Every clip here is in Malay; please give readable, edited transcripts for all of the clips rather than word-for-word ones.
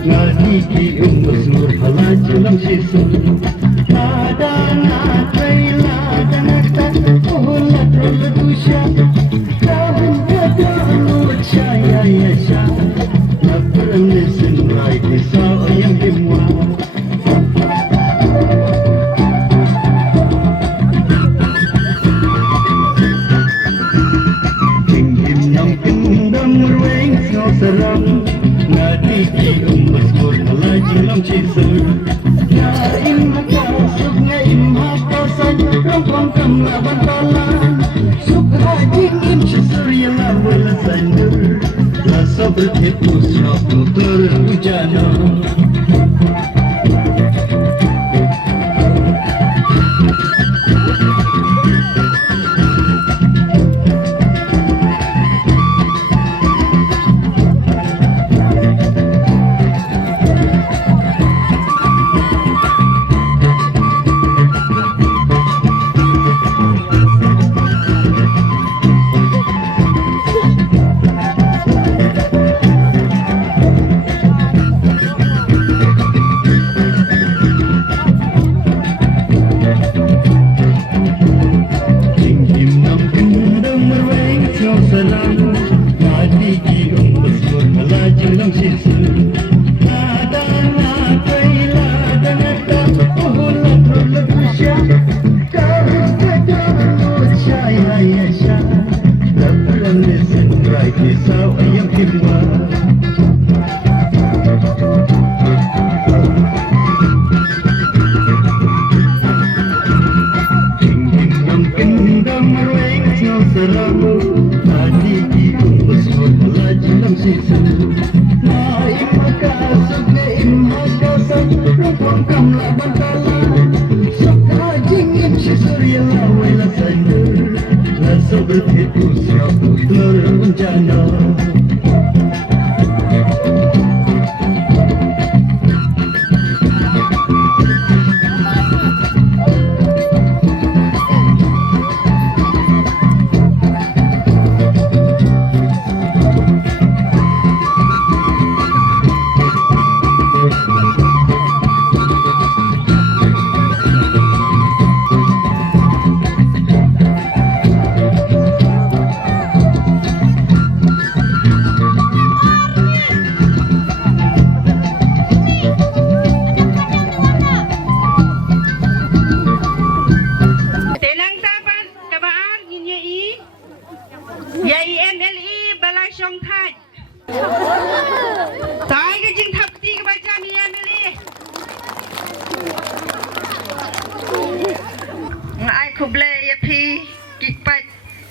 Ngadi ki umur halaj lam shisu ada na traila danata ohla trol dusha kahun kadanu chaya yasha napran listen right sa ayam dimwa Kim nam kindam rueng so saram ngadi ki umur halaj lam shisu ya imaka subna imaka sajram kam laban sukha jingim surya la wala sandur la sabr thipu shop tur ujana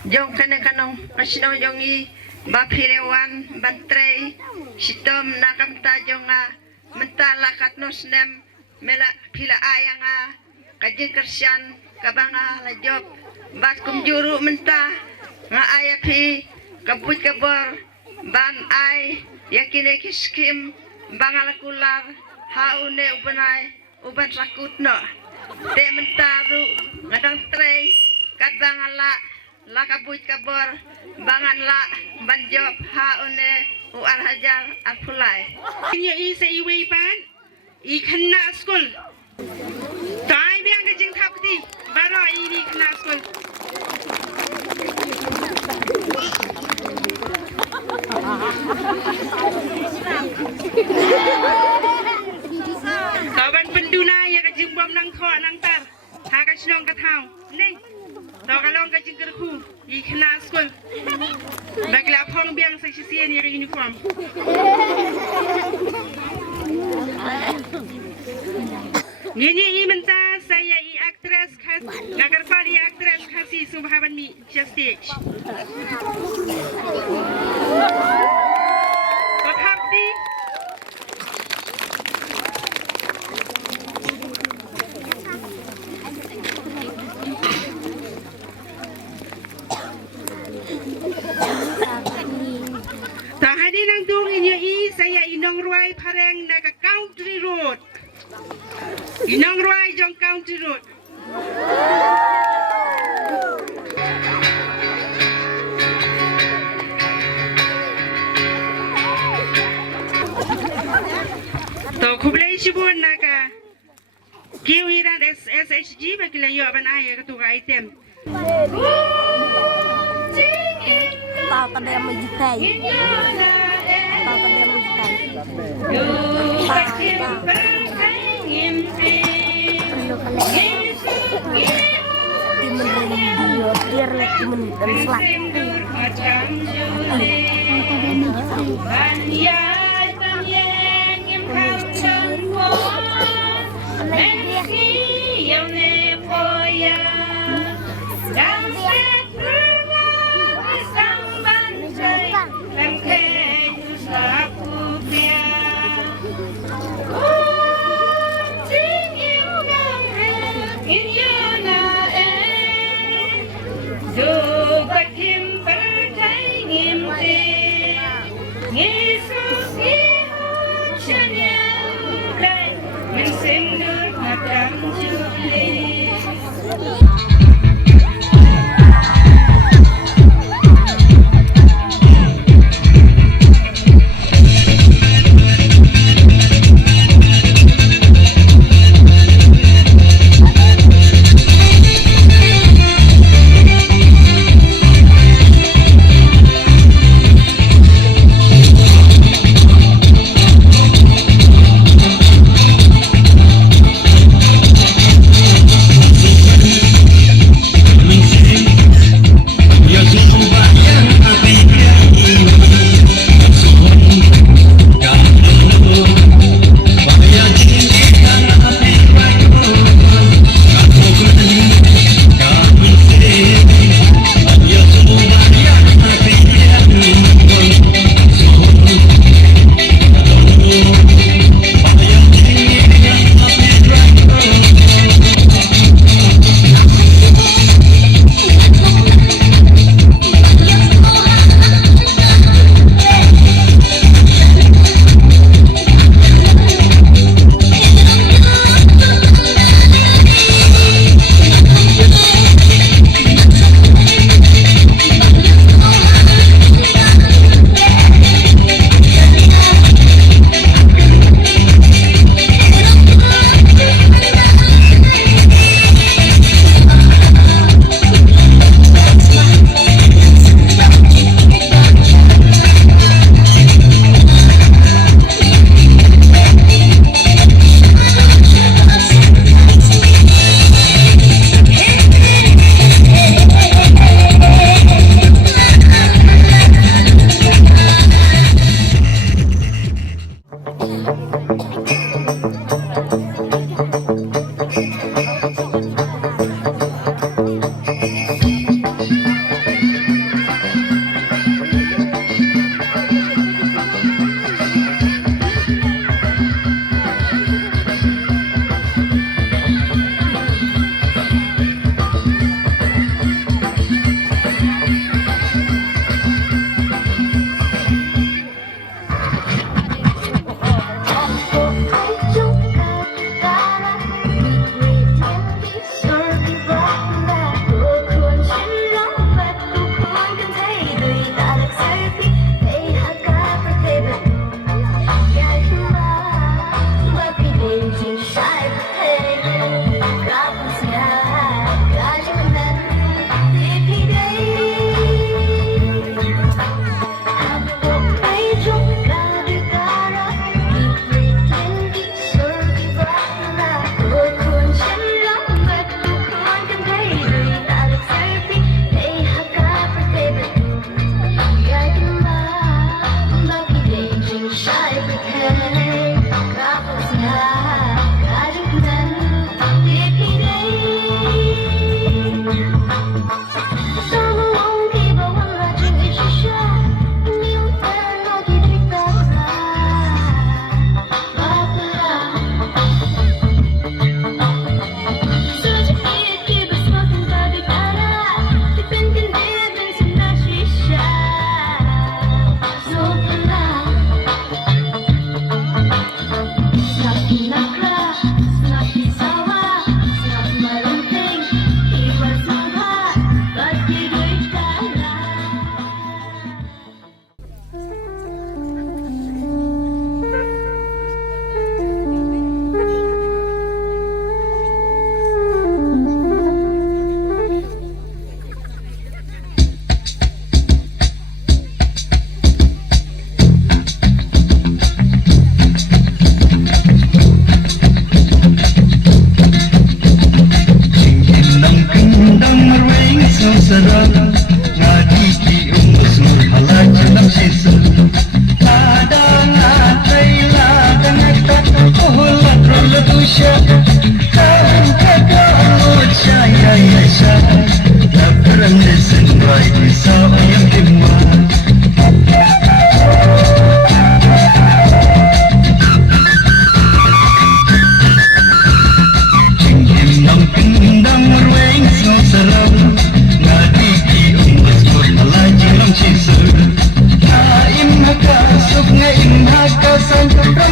Jong kanang pasino jongi bapirewan bantrei sitom nakamta jonga mentala katnos nem mela pila ayanga kajing kersian kabanga lajob bat kumjuru menta nga ayapi kabut kabor ban ay yakine kiskim bangalakular haune ubanay uban rakutno te mentaru ngadang trei kat bangala la kabut kabor bangan la banjob haune u arhajar arpulai nya I se iwi pan I khanna school tai biang ke jing thapti bara I khanna school kawan penduna ya ke jing bom nang kho nang tar ha ka snong ka thau ning to kalong ka jing kerku I khanna school bagla phong biang sa sisian ni uniform Ini menta saya aktris khas nagar pali aktris khasi subhaban mi stage Kothapti Tahadi nang tung ini น้องรวยพารงได้กับ country road อีน้องรวยจง country road to kublai shibun naka kiwiran SHG bakila yo ban ay ka tuga item tao ta đem mày tay tao ta đem mày tay biar lagi dan selak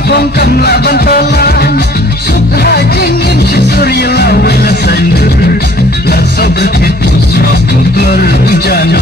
Pong kamla bantalan Sukha jingin Surya lawila sandur La sabret itu Suatu berjana